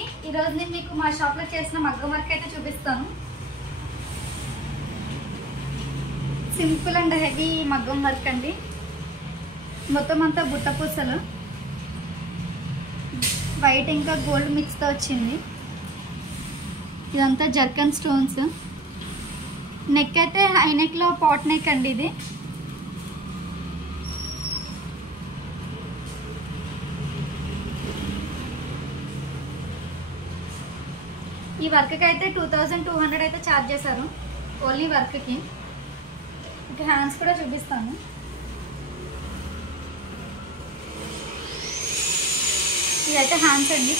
అందరికీ ఈ రోజు నేను మీకు మా షాప్ లో చేసిన మగ్గం వర్క్ అయితే చూపిస్తాను. సింపుల్ అండ్ హెవీ మగ్గం వర్క్ అండి. మొత్తం అంతా బుట్ట పూసలు వైట్ ఇంకా గోల్డ్ మిక్స్ తో వచ్చింది. ఇదంతా జర్కన్ స్టోన్స్. నెక్ అయితే హై నెక్ లో పాట్ నెక్ అండి. ఇది ఈ వర్క్ కి అయితే 2200 అయితే ఛార్జ్ చేశారు ఓన్లీ వర్క్ కి. ఇంకా హ్యాండ్స్ కూడా చూపిస్తాను. ఇదైతే హ్యాండ్స్ అండి.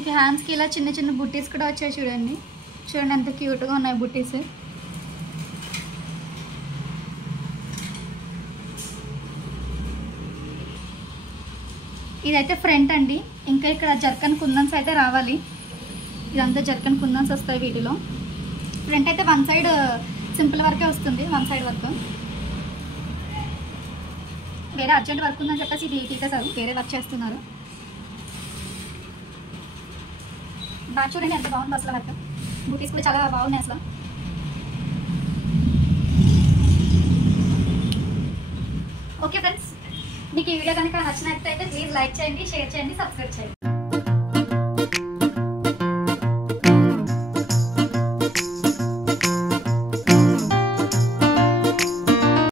ఇక హ్యాండ్స్ కి ఇలా చిన్న చిన్న బుట్టీస్ కూడా వచ్చాయి. చూడండి ఎంత క్యూట్ గా ఉన్నాయి బుట్టీస్. ఇదైతే ఫ్రంట్ అండి. ఇంకా ఇక్కడ జర్కన్ కుందన్స్ అయితే రావాలి. ఇదంతా జర్కన్ కుందన్స్ వస్తాయి వీటిలో. ఫ్రంట్ అయితే వన్ సైడ్ సింపుల్ వర్కే వస్తుంది, వన్ సైడ్ వర్క్. వేరే అర్జెంట్ వర్క్ ఉందని చెప్పేసి ఇది తీసేసారు, వేరే వర్క్ చేస్తున్నారు. బాగా చూడండి ఎంత బాగుంది అసలు వర్క్. బూటీస్ కూడా చాలా బాగున్నాయి అసలు. ఓకే ఫ్రెండ్స్, మీకు ఈ వీడియో కనుక నచ్చినట్లయితే ప్లీజ్ లైక్ చేయండి, షేర్ చేయండి, సబ్స్క్రైబ్ చేయండి.